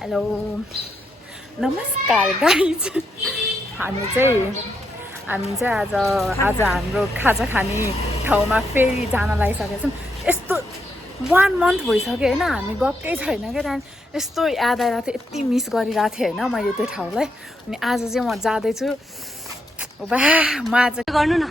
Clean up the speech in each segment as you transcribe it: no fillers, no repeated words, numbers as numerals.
Hello नमस्कार guys हामी चाहिँ आज हाम्रो खाजा खाने ठाउँमा फेरि जान लागिसकेका छौँ। यस्तो 1 month भइसक्यो होइन, हामी गएकै छैन क्या। त्यहाँदेखि यस्तो याद आइरहेको थियो, यति मिस गरिरहेको थिएँ होइन मैले त्यो ठाउँलाई। अनि आज चाहिँ म जाँदैछु। म आज गर्नु न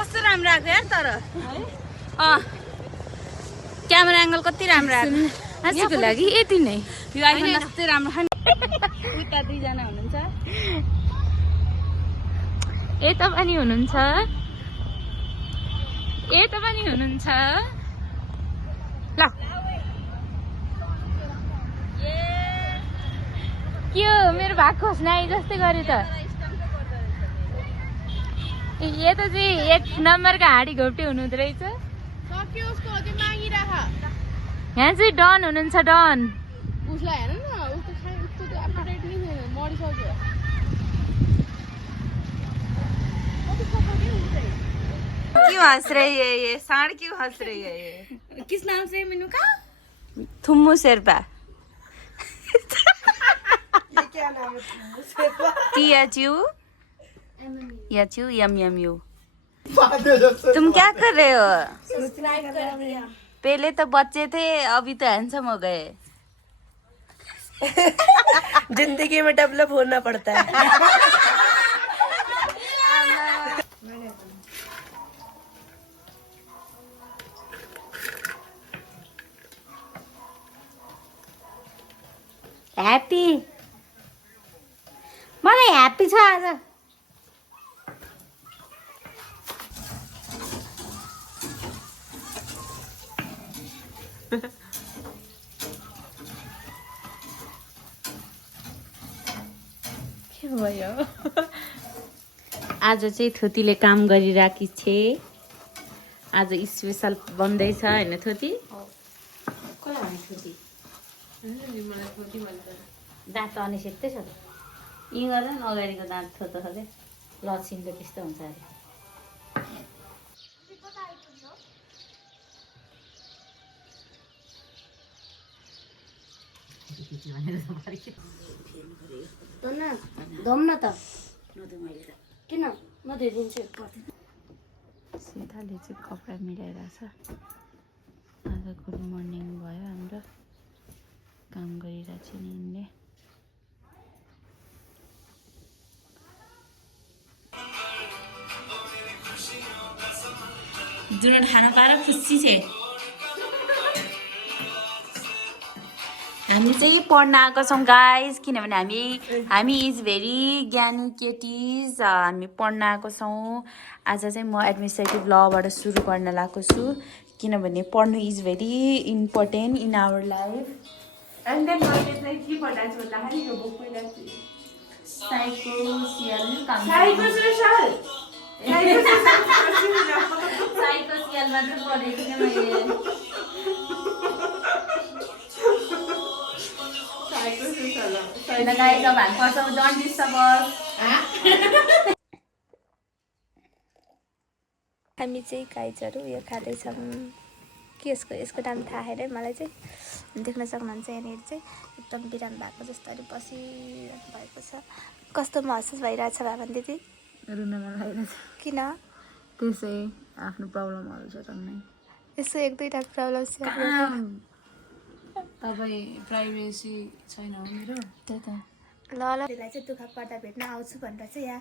कस्तो राम्रो आएको यार। तर क्यामेरा एङ्गल कति राम्रो आएको आजको लागि यति नै। यो आइफोन कति राम्रो छ नि। उता दुईजना हुनुहुन्छ, यता पनि हुनुहुन्छ, यता पनि हुनुहुन्छ। ल के हो मेरो भाग खोज्न आइ जस्तै गरे त। यता चाहिँ 1 नम्बरको हाँडी घोप्टे हुनुहुँदो रहेछ। यहाँ चाहिँ डन हुनुहुन्छ, डन। क्यों हंस रही है ये सांड, क्यों हंस रही है ये? किस नाम से मेनू का? थुम्मू शेरपा। ये क्या नाम है थुम्मू शेरपा? THU तुम क्या कर रहे हो? पहले तो बच्चे थे, अभी तो हैंडसम हो गए। जिंदगी में डेवलप होना पड़ता है। ह्याप्पी, मलाई ह्याप्पी छ आज। के भयो? आज चाहिँ थोतीले काम गरिरहेकी छे। आज स्पेसल बन्दैछ होइन थोती? कसलाई भने थोती? दाँत अनि सेक्दैछ त। यी गर्दा नि अगाडिको दाँत थोतो अरे लक्षिन त त्यस्तो हुन्छ अरे। धम न त किन म धोइदिन्छु। सीताले चाहिँ कपडा मिलाइरहेछ। आज गुड मर्निङ भयो हाम्रो। काम गरिरहेछ नि यिनले। जुन खाना पाएर खुसी छे। हामी चाहिँ पढ्न आएको छौँ गाइज, किनभने हामी इज भेरी ज्ञानी केटिज। हामी पढ्न आएको छौँ। आज चाहिँ म एडमिनिस्ट्रेटिभ लबाट सुरु गर्न लागेको छु, किनभने पढ्नु is very important in our life. And then मैले चाहिँ के पढाएको छु भन्दाखेरि यो बुक पढाएको छु, साइकोसियल मात्र पढेको थिएँ मैले। लगाएर अब हामी पढ्छौँ, डोन्ट डिस्टर्ब अस। हामी चाहिँ गाइजहरू यो खाँदैछौँ। के यसको नाम थाहा छैन है मलाई चाहिँ। देख्न सक्नुहुन्छ यहाँनिर चाहिँ एकदम बिरान भएको जस्तो बसिरहनु भएको छ। कस्तो महसुस भइरहेछ भावन दिदी? रुन मन लागिरहेछ। किन? त्यसै आफ्नो प्रब्लमहरू छ टन्नै। यसो 1-2टा प्रब्लम छ। तपाईँ प्राइभेसी छैन हो मेरो, त्यही त। ल त्यसलाई चाहिँ दुःख पर्दा भेट्न आउँछु भनेर चाहिँ यहाँ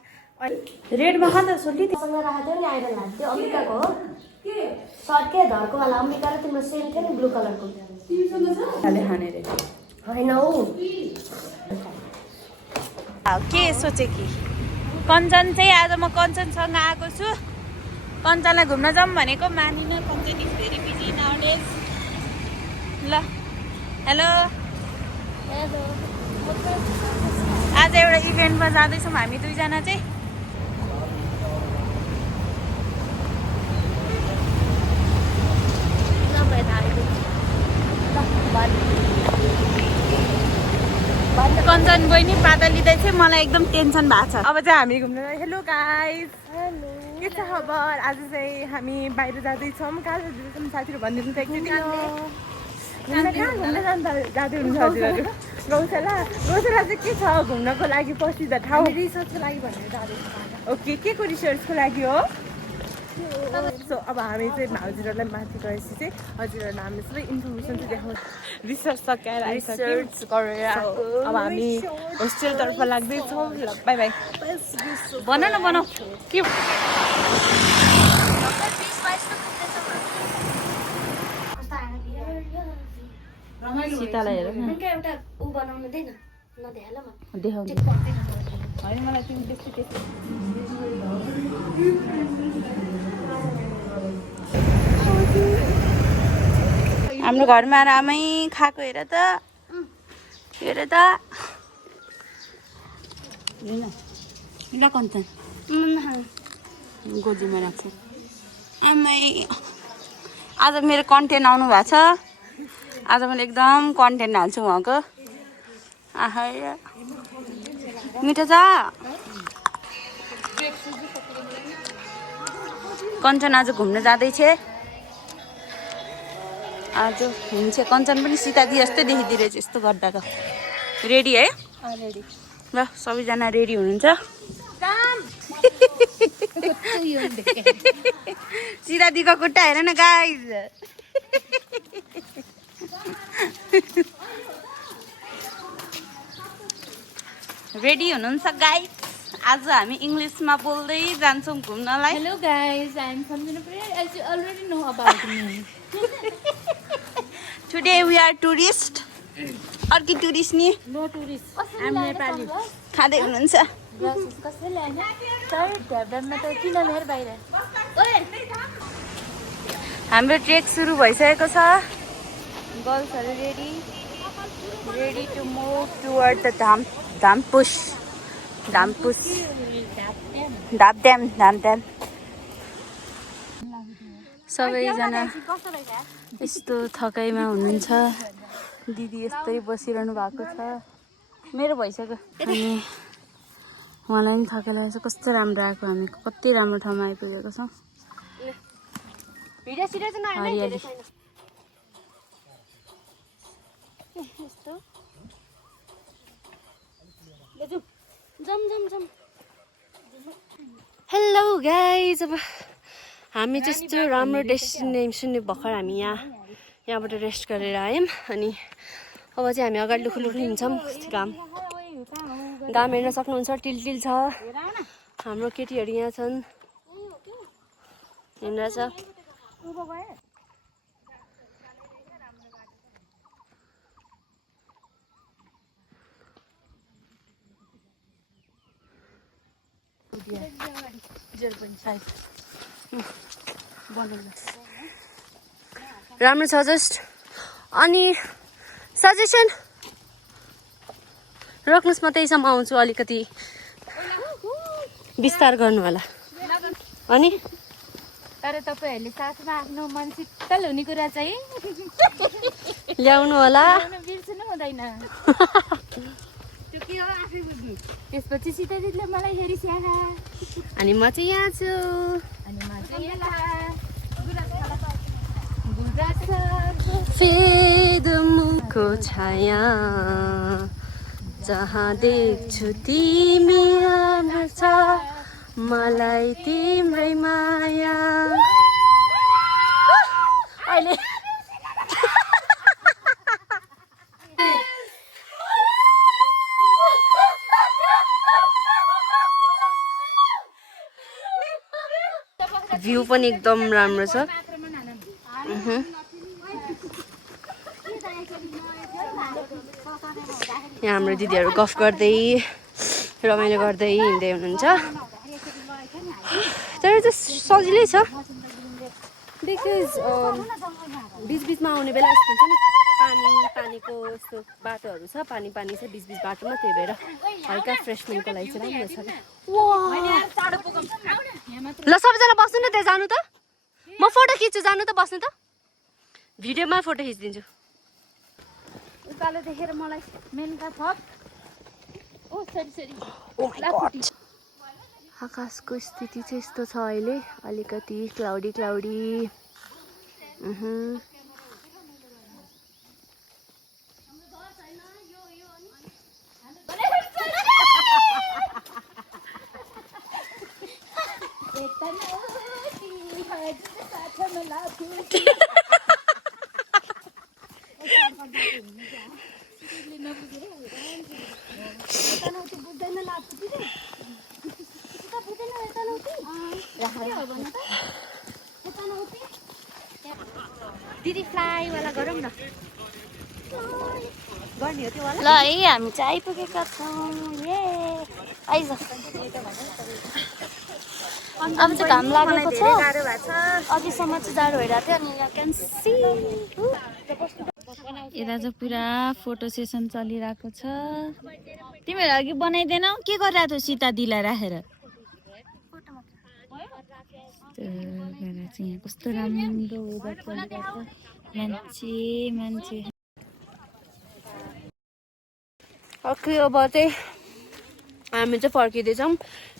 रेडमा खाँदा सोल्टी त्यससँग राखेको थियो नि, आइरन लाग्थ्यो। अम्बिकाको हो सर्ट के धर्कोवाला अम्बिका र तिम्रो सेम थियो नि ब्लू कलरको। खाने रे होइन हौ के सोचे कि कञ्चन चाहिँ आज म कञ्चनसँग आएको छु कञ्चनलाई घुम्न जाऊँ भनेको मानिन Kanchan is very busy nowadays ल हेलो आज एउटा इभेन्टमा जाँदैछौँ हामी दुईजना चाहिँ कञ्चन बहिनी पाता लिँदै चाहिँ मलाई एकदम टेन्सन भएको छ अब चाहिँ हामी घुम्न हेलो गाइस के छ खबर आज चाहिँ हामी बाहिर जाँदैछौँ कहाँ जाँदैछौँ साथीहरू भनिदिनु त एकचोटि कहाँ घुम्न जाँदै हुनुहुन्छ हजुरहरू गौशाला चाहिँ के छ घुम्नको लागि प्रसिद्ध ठाउँ रिसर्चको लागि भनेर जाँदैछौँ ओके के को रिसर्चको लागि हो सो अब हामी चाहिँ हजुरहरूलाई माथि गएपछि चाहिँ हजुरहरूलाई हामीले सबै इन्फर्मेसन चाहिँ देखाउँछ रिसर्च सकाएर आइसक्यो अब हामी होस्टेलतर्फ लाग्दैछौँ ल बाई बाई बनाऊ के सीतालाई हेर न एउटा ऊ बनाउनु दिएन नदेखाल म देखाउँछु होइन मलाई तिमी त्यस्तै हाम्रो घरमा आरामै खाएको हेर त ल कञ्चन गोजीमा राख्छु आमै आज मेरो कन्टेन्ट आउनु भएको छ आज मैले एकदम कन्टेन्ट हाल्छु उहाँको आहा मिठो छ कञ्चन आज घुम्न जाँदैछ आज हुन्छ कञ्चन पनि सीतादी जस्तै देखिदिरहेछ यस्तो गर्दा त रेडी है रेडी ल सबैजना रेडी हुनुहुन्छ सीतादीको खुट्टा हेर न गाइज रेडी हुनुहुन्छ गाइज आज हामी इङ्ग्लिसमा बोल्दै जान्छौँ घुम्नलाई hello guys I am Sanjana Priya as you already know about me today we are tourist अर्की टुरिस्ट नि no tourist I am Nepali खाँदै हुनुहुन्छ कसैले हैन तर ढ्याब्डामा त किन मेरो बाहिर हाम्रो ट्रेक सुरु भइसकेको छ गर्ल्सहरू ready to move toward the Dhampus धामड्याम सबैजना यस्तो थकाइमा हुनुहुन्छ दिदी यस्तै बसिरहनु भएको छ मेरो भइसक्यो अनि उहाँलाई पनि थकाइ लागेको छ कस्तो राम्रो आएको हामी कति राम्रो ठाउँमा आइपुगेको छौँ हरियाली हेलो गाइज अब हामी जस्तो राम्रो डेस्टिनेसन भर्खर हामी यहाँबाट रेस्ट गरेर आयौँ अनि अब चाहिँ हामी अगाडि लुखुलुखु हिँड्छौँ घाम हेर्न सक्नुहुन्छ टिल छ हाम्रो केटीहरू यहाँ छन् हिँड्दैछ राम्रो छ जस्ट अनि सजेसन रोक्नुहोस् म त्यहीसम्म आउँछु अलिकति विस्तार गर्नु होला अनि तर तपाईहरुले साथमा आफ्नो मन शीतल हुने कुरा चाहिँ ल्याउनु होला बिर्सनु हुँदैन त्यो के हो आफै बुझ्नु त्यसपछि सीताजीले मलाई हेरि स्याहा अनि म चाहिँ यहाँ छु अनि म चाहिँ यता फेदमुखको छाया जहाँ देख्छु तिमी हाम्रो छ मलाई तिम्रै माया अहिले भ्यू पनि एकदम राम्रो छ यहाँ हाम्रो दिदीहरू गफ गर्दै रमाइलो गर्दै हिँड्दै हुनुहुन्छ। तर चाहिँ सजिलै छ बिकज बिचबिचमा आउने बेला यस्तो हुन्छ नि पानीको यस्तो बाटोहरू छ पानी छ बिचबिच बाटोमा त्यही भएर हल्का फ्रेसमेन्टको लागि चाहिँ राम्रो छ। ल सबैजना बस्नु न त्यहाँ जानु त म फोटो खिच्छु जानु त बस्नु त भिडियोमा फोटो खिचिदिन्छु। उकालो देखेर मलाई मेनका थप आकाशको स्थिति चाहिँ यस्तो छ अहिले अलिकति क्लाउडी दिदी फ्लाइवाला गरौँ न गर्ने हो त्यो वाला। ल है हामी चाहिँ आइपुगेका छौँ आइज। अब चाहिँ घाम लागेको छ अझैसम्म चाहिँ जाडो भइरहेको थियो अनि यहाँ क्यान सी यता चाहिँ पुरा फोटो सेसन चलिरहेको छ। तिमीहरू अघि बनाइदिएनौ के गरिरहेको थियो सीता दिला राखेर यहाँ कस्तो राम्रो वेदर चलिरहेको मान्छे ओके अब चाहिँ हामी चाहिँ फर्किँदैछौँ।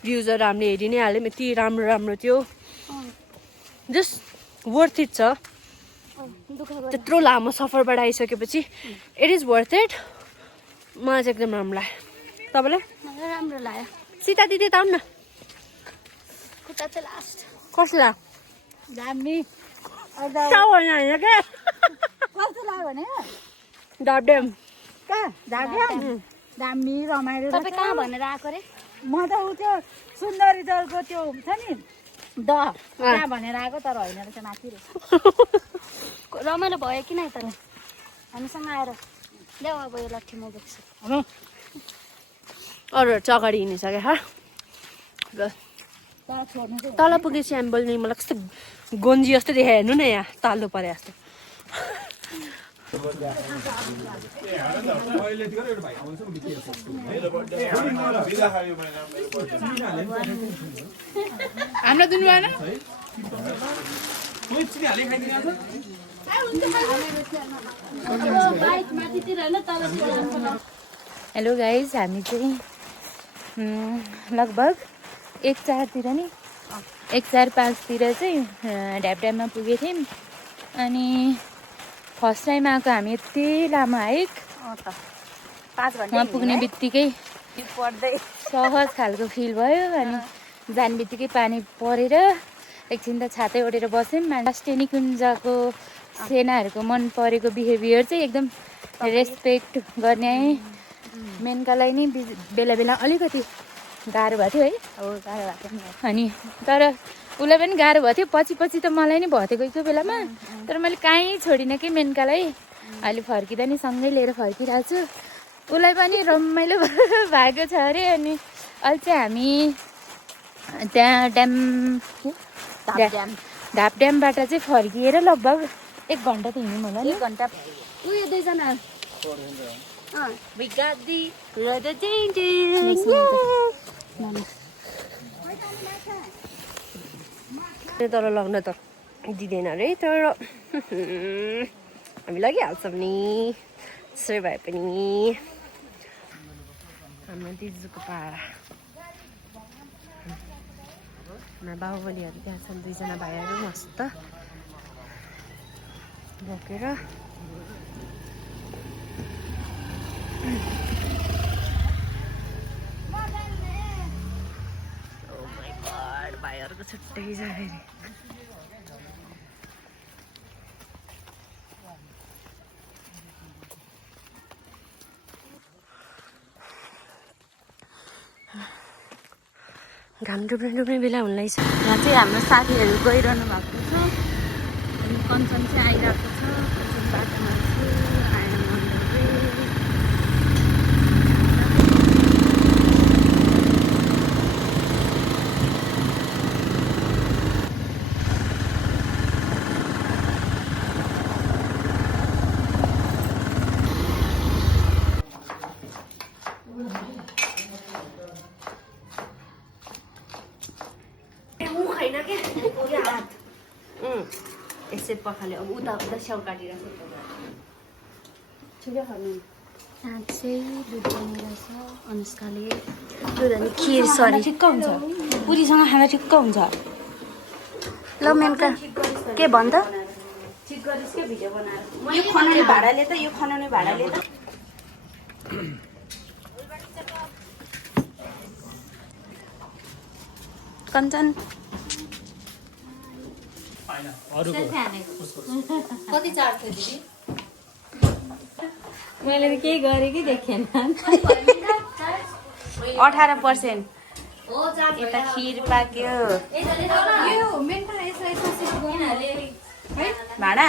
भ्युजहरू हामीले हेरि नै हाल्यौँ यति राम्रो थियो जस्ट वर्थ इट छ। त्यत्रो लामो सफरबाट आइसकेपछि इट इज वर्थ इट। मलाई चाहिँ एकदम राम्रो लाग्यो। तपाईँलाई राम्रो लाग्यो। सीता दिदी त आउनु न खुट्टा चाहिँ लास्ट कस्तो लाग्यो दामी डाबडेम दामी रमाइलो तपाईँ कहाँ भनेर आएको रे म त उ त्यो सुन्दरी जलको त्यो छ नि त्यहाँ भनेर आएको तर होइन रहेछ माथि रमाइलो भयो कि नै तर हामीसँग आएर ल्याऊ अब यो लट्ठी म बोक्छु अरूहरू चाहिँ अगाडि हिँडिसके र तल पुगेपछि हामी बोल्ने मलाई कस्तो गोन्जी जस्तो देखायो हेर्नु न यहाँ ताल्नु पऱ्यो जस्तो। हाम्रो दिनु भएन हेलो गाइज हामी चाहिँ लगभग 1:04 नि 1:04-5 चाहिँ ढ्यापड्याममा पुगेको थियौँ। अनि फर्स्ट टाइम आएको हामी यति लामो हाइक 5 घन्टा वहाँ पुग्ने बित्तिकै सहज खालको फिल भयो। अनि जाने बित्तिकै पानी परेर एकछिन त छातै ओढेर बस्यौँ। राष्ट्रिय कुञ्जको सेनाहरूको मन परेको बिहेभियर चाहिँ एकदम रेस्पेक्ट गर्ने मेनकालाई नै बेला बेला अलिकति गाह्रो भएको थियो है गाह्रो भएको अनि तर उसलाई पनि गाह्रो भएको थियो पछि त मलाई नै भएको थियो कोही कोही बेलामा। तर मैले कहीँ छोडिनँ कि मेनकालाई अहिले फर्किँदा नि सँगै लिएर फर्किरहेको छु। उसलाई पनि रमाइलो भएको छ अरे। अनि अहिले चाहिँ हामी त्यहाँ ढापड्यामबाट चाहिँ फर्किएर लगभग 1 घन्टा त हिँड्यौँ होला नि 1 घन्टा उयो 2जना तर लग्न त दिँदैन अरे तर हामी लगिहाल्छौँ नि त्यसै भए पनि हाम्रो दिजुको पारा हाम्रो बाहुबलीहरू त्यहाँ छन् 2जना भाइहरू मस्त बोकेर भाइहरूको छुट्टै छ फेरि घाम डुब्ने बेला हुन रहेछ। यहाँ चाहिँ हाम्रो साथीहरू गइरहनु भएको छ अनि कञ्चन चाहिँ आइरहेको छ। कञ्चन बाटोमा यसै पखाले अब उता उता स्याउ काटिरहेको ठिकै खानु साँच्चै दुध बनिरहेछ अनुष्काले दुध अनि खिर सरी ठिक्क हुन्छ पुरीसँग खाँदा ठिक्क हुन्छ ल मेनका के भन् त ठिक गरिस् के भिडियो बनाएर यो खनाउने भाडाले त यो खनाउने भाडाले त कञ्चन कति चार्ज थियो दिदी मैले त केही गरेँ कि देखेन 18% यता खिर पाक्यो भाडा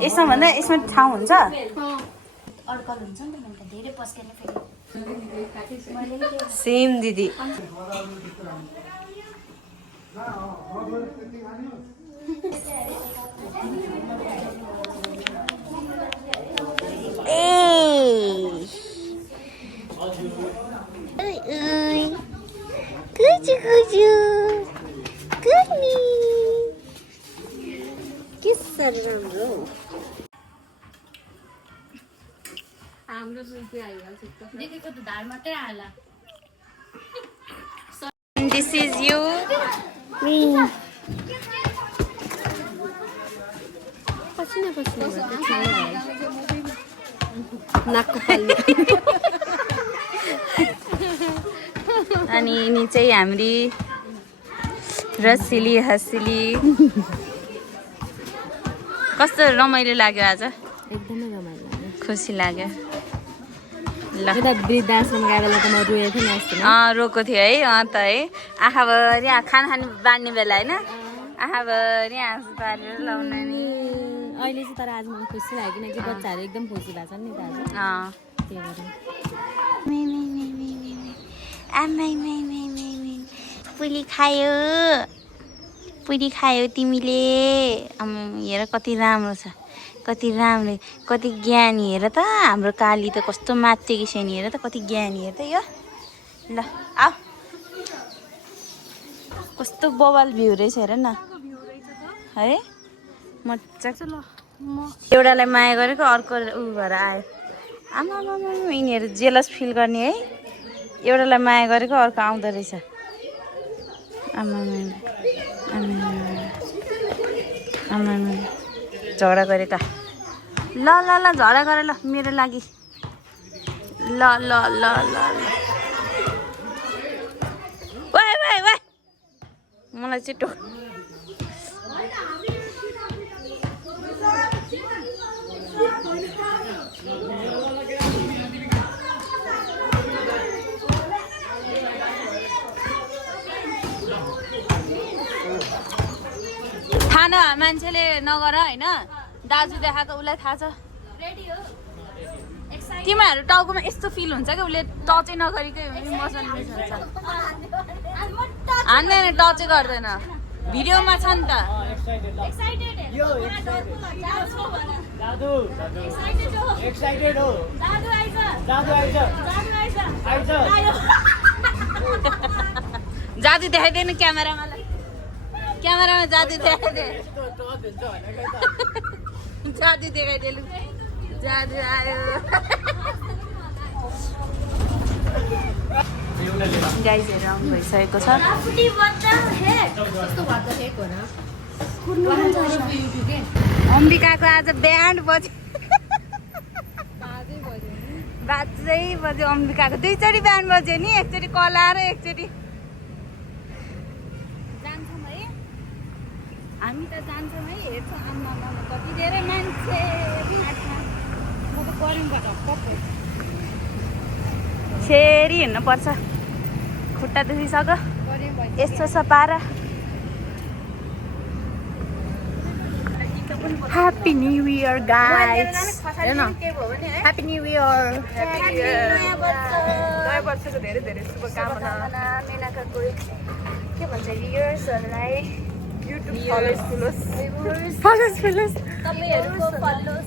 यसमा भन्दा यसमा ठाउँ हुन्छ अड्कल हुन्छ नि त मेनका धेरै पस्केन फेरि सेम दिदी कुचु कुचु कुर्मी के साह्रो राम्रो हाम्रो सुपी आइहाल्छ दिदीको त धार मात्रै आला दिस इज यु पसिना नाकको पाल्ने अनि यिनी चाहिँ हाम्री रसिली हसिली कस्तो रमाइलो लाग्यो आज एकदमै रमाइलो लाग्यो खुसी लाग्यो ल यता वृद्धाश्रम गएर त म रोएको थिएँ अस्ति रोएको थियो है त है आँखाभरि खाना खानु बाँड्ने बेला होइन आँखाभरि आँसु पारेर लाउनु नि अहिले चाहिँ तर आज मलाई खुसी लाग्यो किनकि बच्चाहरू एकदम खुसी भएको छ नि त आज त्यही भएर पुरी खायो तिमीले हेर कति राम्रो छ कति राम्रो कति ज्ञानी हेर त हाम्रो काली त कस्तो मात्तेकी छ नि हेर त कति ज्ञानी हेर त यो ल आऊ कस्तो बवाल भ्यू रहेछ हेर न है मजाको एउटालाई माया गरेको अर्को उ भएर आयो आमा यिनीहरू जेलस फिल गर्ने है एउटालाई माया गरेको अर्को आउँदो रहेछ आमा झगडा गरेका ल ल ल झगडा गरे ल मेरो लागि ल ल ल ल वाइ वाइ वाइ मलाई छिटो खाना मान्छेले नगर होइन दाजु देखाएको उसलाई थाहा छ तिमीहरू टाउकोमा यस्तो फिल हुन्छ क्या उसले टचै नगरेकै इमोसन मिस हुन्छ हान्दैन टचै गर्दैन भिडियोमा छ नि त जादु देखाइदिएन क्यामेरामालाई क्यामेरामा जादु देखाइदिए जादु देखाइदिएलु जादु आयो गाइजहरू आउनु भइसकेको छ अम्बिकाको आज ब्यान्ड बज्यो बाजै बज्यो अम्बिकाको दुईचोटि ब्यान्ड बज्यो नि एकचोटि कलाएर एकचोटि जान्छौँ है हामी त जान्छौँ है हेर्छौँ आमा कति धेरै मान्छे म त करिङबाट फेरि हिँड्नुपर्छ खुट्टा दुखिसक्यो यस्तो छ पारा Happy New Year guys Happy New Year नयाँ वर्षको धेरै धेरै शुभकामना मेनाकाको के भन्छ भ्युअर्सहरूलाई युट्युब फलोस तपाईँहरूको फलोस